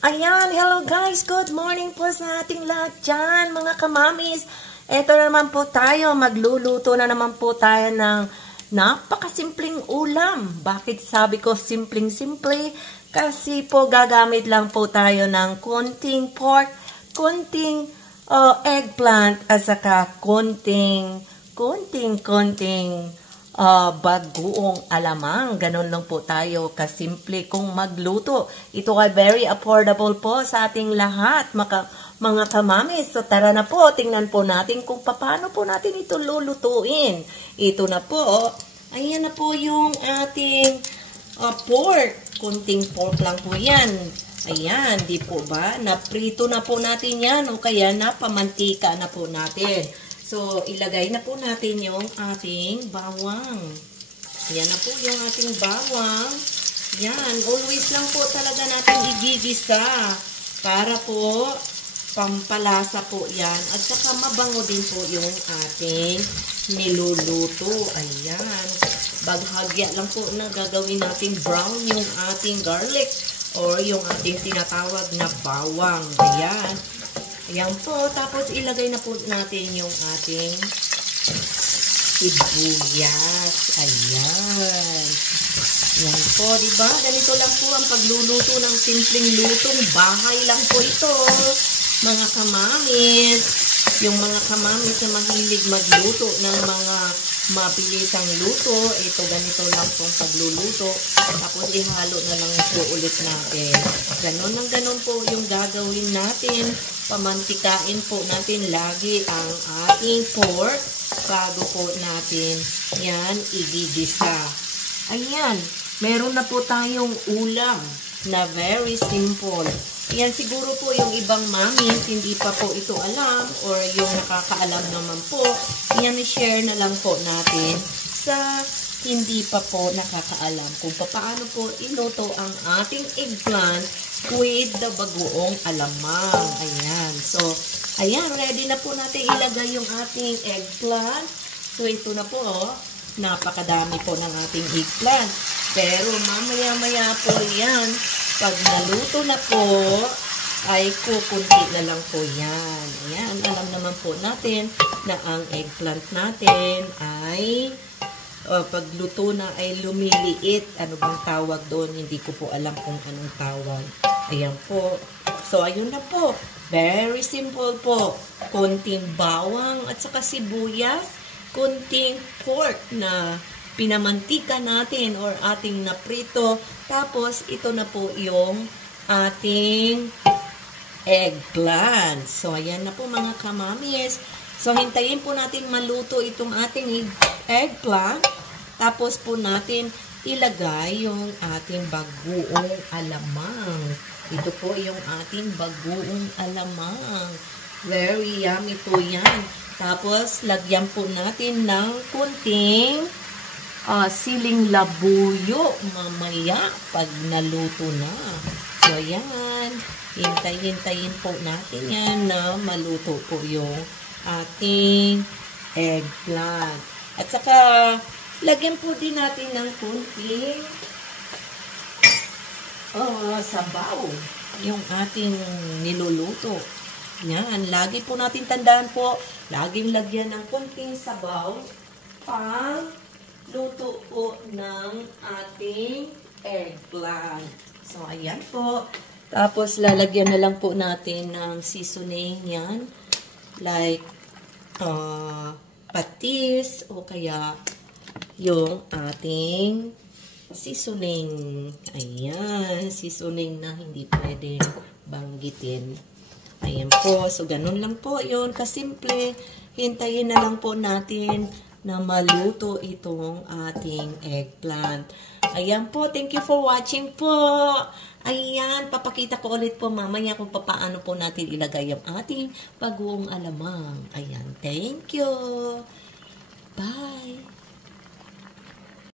Ayan, hello guys, good morning po sa ating lahat dyan, mga kamamis. Eto na naman po tayo, magluluto na naman po tayo ng napakasimpleng ulam. Bakit sabi ko simpleng-simple? Kasi po gagamit lang po tayo ng konting pork, konting eggplant, at saka konting bagoong alamang. Ganon lang po tayo kasimple kung magluto. Ito ay very affordable po sa ating lahat, mga kamamis. So tara na po, tingnan po natin kung paano po natin ito lulutuin. Ito na po, ayan na po yung ating pork. Kunting pork lang po yan. Ayan, di po ba? Naprito na po natin yan o kaya napamantika na po natin. So, ilagay na po natin yung ating bawang. Yan na po yung ating bawang. Yan, always lang po talaga natin igigisa. Para po, pampalasa po yan. At saka mabango din po yung ating niluluto. Ayan. Baghagya lang po na gagawin natin brown yung ating garlic or yung ating tinatawag na bawang. Ayan. Ayan po. Tapos, ilagay na po natin yung ating sibuyas. Ayan. Ayan po, diba? Ganito lang po ang pagluluto ng simpleng lutong bahay lang po ito. Mga kamamis. Yung mga kamamis na mahilig magluto ng mga mabilisang luto. Ito, ganito lang pong pagluluto. Tapos, ihalo na lang po ulit natin. Ganon po yung gagawin natin. Pamantikain po natin lagi ang ating pork bago po natin yan igigisa. Ayan, meron na po tayong ulam na very simple. Yan siguro po yung ibang mamis, hindi pa po ito alam or yung nakakaalam naman po, yan i-share na lang po natin sa hindi pa po nakakaalam kung paano po iluto ang ating eggplant with the bagoong alamang. Ayan. So, ayan, ready na po natin ilagay yung ating eggplant. So, ito na po, oh. Napakadami po ng ating eggplant. Pero, mamaya-maya po yan. Pag naluto na po, ay kukunti na lang po yan. Ayan, alam naman po natin na ang eggplant natin ay pagluto na ay lumiliit. Ano bang tawag doon? Hindi ko po alam kung anong tawag. Ayan po. So, ayun na po. Very simple po. Konting bawang at saka sibuyas. Konting pork na pinamantika natin or ating naprito. Tapos, ito na po yung ating eggplant. So, ayan na po mga kamamis. So, hintayin po natin maluto itong ating eggplant. Tapos po natin ilagay yung ating bagoong alamang. Ito po yung ating bagoong alamang. Very yummy po yan. Tapos, lagyan po natin ng kunting siling labuyo mamaya pag naluto na. So, yan. Hintayin po natin yan na maluto po yung ating eggplant. At saka, lagyan po din natin ng kunting sabaw yung ating niluluto. Yan, lagi po natin tandaan po, laging lagyan ng kunting sabaw pang luto po ng ating eggplant. So, ayan po. Tapos, lalagyan na lang po natin ng seasoning yan. Like, patis o kaya yung ating seasoning. Ayan, seasoning na hindi pwedeng banggitin. Ayan po. So, ganun lang po yun. Kasimple. Hintayin na lang po natin na maluto itong ating eggplant. Ayan po. Thank you for watching po. Ayan. Papakita ko ulit po mamaya kung paano po natin ilagay ang ating bagoong alamang. Ayan. Thank you. Bye.